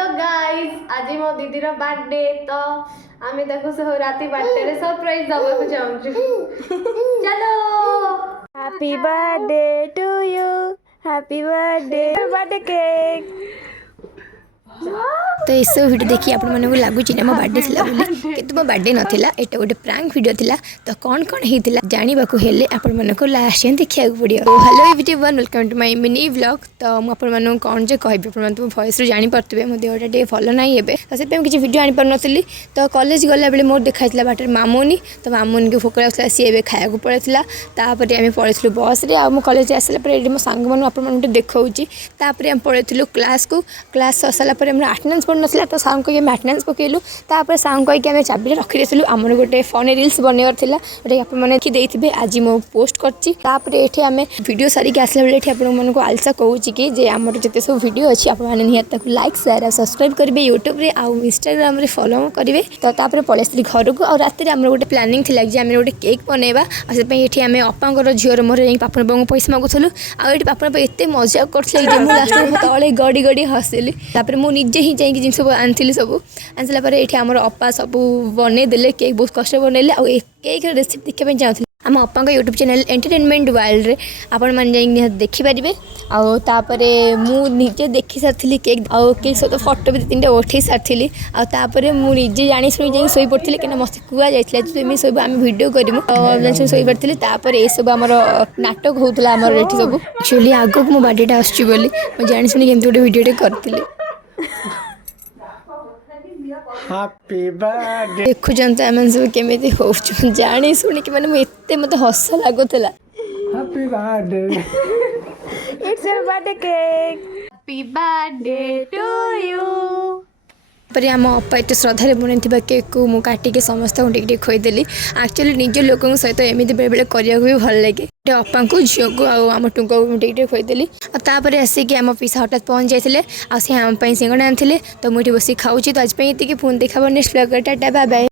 Hello guys आज मो दीदी रो बर्थडे तो आमे ताको सब राती बर्थडे रे सरप्राइज दबा को चाहू चलो happy birthday to you happy birthday cake तो ये सब वीडियो देखिए आप लगुच मो बर्थडे थी कि मो बर्थडे नाला यहाँ गोटे प्रांक वीडियो थिला तो कौन कौन होता जानवा हेल्ले आपण को लास्ट देखा पड़ो तो hello everyone welcome to my mini vlog तो मुझे कौन जो कह वॉइस जापे मो देहटा टे भल ना ए तो से किसी वीडियो आनी पार्नी तो कॉलेज गला बेले मोर देखा बाटर मामुनी तो मामुनी को भोक लगता सी ए खाया पड़ेगा तापर आम पलू बस रे आ कॉलेज आसापर ये मो सांग मैंने आपको देखा आम पलू क्लास को क्लास ससाला अटेंडेंस पड़ ना तो साउंड कहीं अटेंडेंस पकेलु तापर साउंड कहीं आम चाबी रखी देलु आमर गोटे फोन रील्स बनवार था जोटा देखिए आज मो पोस्ट करपर आम वीडियो सारिक आसला बेले आपको आलसा कहूँ कि जे आमर जिते सब वीडियो अच्छी आपको लाइक शेयर और सब्सक्राइब करेंगे यूट्यूब रे आउ इंस्टाग्राम रे फॉलो करेंगे तो तापर पलैसी घर को और रात आम गोटे प्लानिंग थी कि आम गोटे केक बनवा से आम अपांर झीर मोर पापन बाबू पैसा मागुलु आठ पापन एत मजा कर लास्ट तले गड़ी गड़ी हसिली मुझे ही जाकि जिन सब आनी सब आनसार ये आम अपा सब बनईदे केक बहुत कष्ट बनइले आ केक रेसिपी देखा चाहूँ आम अपा यूट्यूब चैनल एंटरटेनमेंट वर्ल्ड रे आपण मैंने देखिपारे आउे मुझे देखी सारी केक आउ केक सब फटो भी 2-3 उठे सारी आउे मुझे जानी शुणी जा शोई पड़ी कि मत कहुई तुम सब आम भिड करूँ शोई पड़ी तापर ये सब आम नाटक होता आम ये सब एक्चुअली आगक मो बर्थडे आसूली जानी शुणी केमती गोटे भिडियो कर देखुं एम सब केमी हो जानी शुणी कि मैंने एत मत हस लगुला happy birthday it's your birthday cake happy birthday to you पर आम अपा एत श्रद्धा बनई केक को मुझे काटिके समस्त टे खुईदेली एक्चुअली निज लोक सहित एमती बेले बेले करने भी भल लगे अपा को झील को आम टुंक को टे खुईदेली और आसिक आम पिसा हठात पहुँच जाते आम सिंगड़ा आनी तो मुझे बस खाऊँ तो आज ये पुणी देखा next blog tata bye bye.